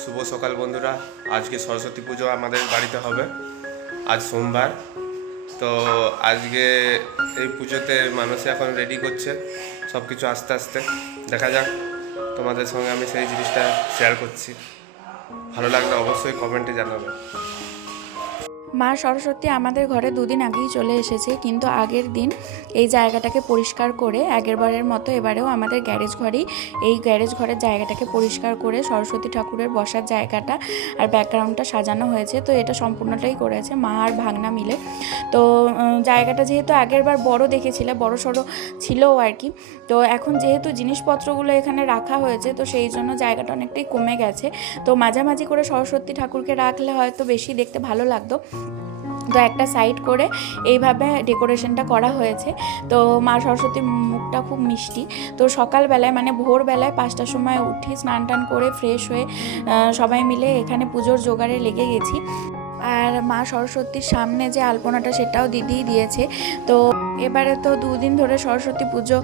শুভ সকাল বন্ধুরা। আজকে সরস্বতী পুজো আমাদের বাড়িতে হবে। আজ সোমবার। তো আজকে এই পুজোতে মানুষ এখন রেডি করছে সব কিছু। আস্তে আস্তে দেখা যাক, তোমাদের সঙ্গে আমি সেই জিনিসটা শেয়ার করছি। ভালো লাগলে অবশ্যই কমেন্টে জানাবে। মা সরস্বতী আমাদের ঘরে দুদিন আগেই চলে এসেছে, কিন্তু আগের দিন এই জায়গাটাকে পরিষ্কার করে আগেরবারের মতো এবারেও আমাদের গ্যারেজ ঘরেই এই গ্যারেজ ঘরের জায়গাটাকে পরিষ্কার করে সরস্বতী ঠাকুরের বসার জায়গাটা আর ব্যাকগ্রাউন্ডটা সাজানো হয়েছে। তো এটা সম্পূর্ণটাই করেছে মা আর ভাগনা মিলে। তো জায়গাটা যেহেতু আগেরবার বড় দেখেছিলে, বড় সড়ো ছিলও আর কি, তো এখন যেহেতু জিনিসপত্রগুলো এখানে রাখা হয়েছে তো সেই জন্য জায়গাটা অনেকটাই কমে গেছে। তো মাঝামাঝি করে সরস্বতী ঠাকুরকে রাখলে হয়তো বেশি দেখতে ভালো লাগতো। তো একটা সাইড করে এইভাবে ডেকোরেশনটা করা হয়েছে। তো মা সরস্বতীর মুখটা খুব মিষ্টি। তো সকালবেলায় মানে ভোরবেলায় 5টার সময় উঠি, স্নান টান করে ফ্রেশ হয়ে সবাই মিলে এখানে পুজোর জোগাড়ে লেগে গেছি। আর মা সরস্বতীর সামনে যে আলপনাটা সেটাও দিদিই দিয়েছে। তো এবারে তো 2 দিন ধরে সরস্বতী পুজো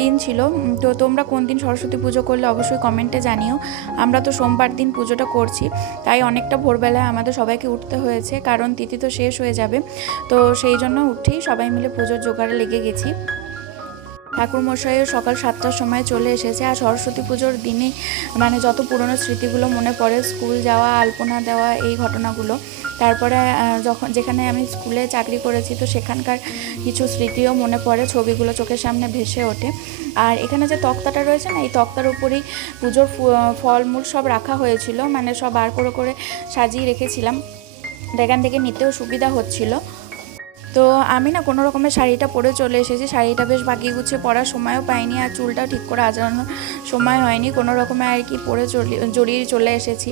দিন ছিল। তো তোমরা কোন দিন সরস্বতী পুজো করলে অবশ্যই কমেন্টে জানিও। আমরা তো সোমবার দিন পুজোটা করছি, তাই অনেকটা ভোরবেলায় আমাদের সবাইকে উঠতে হয়েছে, কারণ তিথি তো শেষ হয়ে যাবে। তো সেই জন্য উঠেই সবাই মিলে পুজোর জোগাড়ে লেগে গেছি। ঠাকুরমশাইও সকাল 7টার সময় চলে এসেছে। আর সরস্বতী পুজোর দিনে মানে যত পুরনো স্মৃতিগুলো মনে পড়ে, স্কুল যাওয়া, আলপনা দেওয়া, এই ঘটনাগুলো। তারপরে যেখানে আমি স্কুলে চাকরি করেছি তো সেখানকার কিছু স্মৃতিও মনে পড়ে, ছবিগুলো চোখের সামনে ভেসে ওঠে। আর এখানে যে তক্তাটা রয়েছে না, এই তক্তার উপরেই পুজোর ফলমূল সব রাখা হয়েছিল, মানে সব বার করে করে সাজিয়ে রেখেছিলাম, এখান থেকে নিতেও সুবিধা হচ্ছিল। তো আমি না কোনো রকমের শাড়িটা পরে চলে এসেছি। শাড়িটা বেশ বাগিয়ে গুছিয়ে পরার সময়ও পাইনি, আর চুলটাও ঠিক করে আঁচড়ানোর সময় হয়নি, কোনো রকমে আর কি পরে জড়িয়ে চলে এসেছি।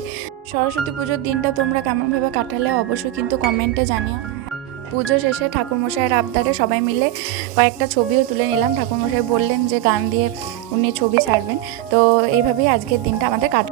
সরস্বতী পুজোর দিনটা তোমরা কেমনভাবে কাটালে অবশ্যই কিন্তু কমেন্টে জানিও। পুজো শেষে ঠাকুরমশাইয়ের আবদারে সবাই মিলে কয়েকটা ছবিও তুলে নিলাম। ঠাকুরমশাই বললেন যে গান দিয়ে উনি ছবি ছাড়বেন। তো এইভাবেই আজকের দিনটা আমাদের কাটলো।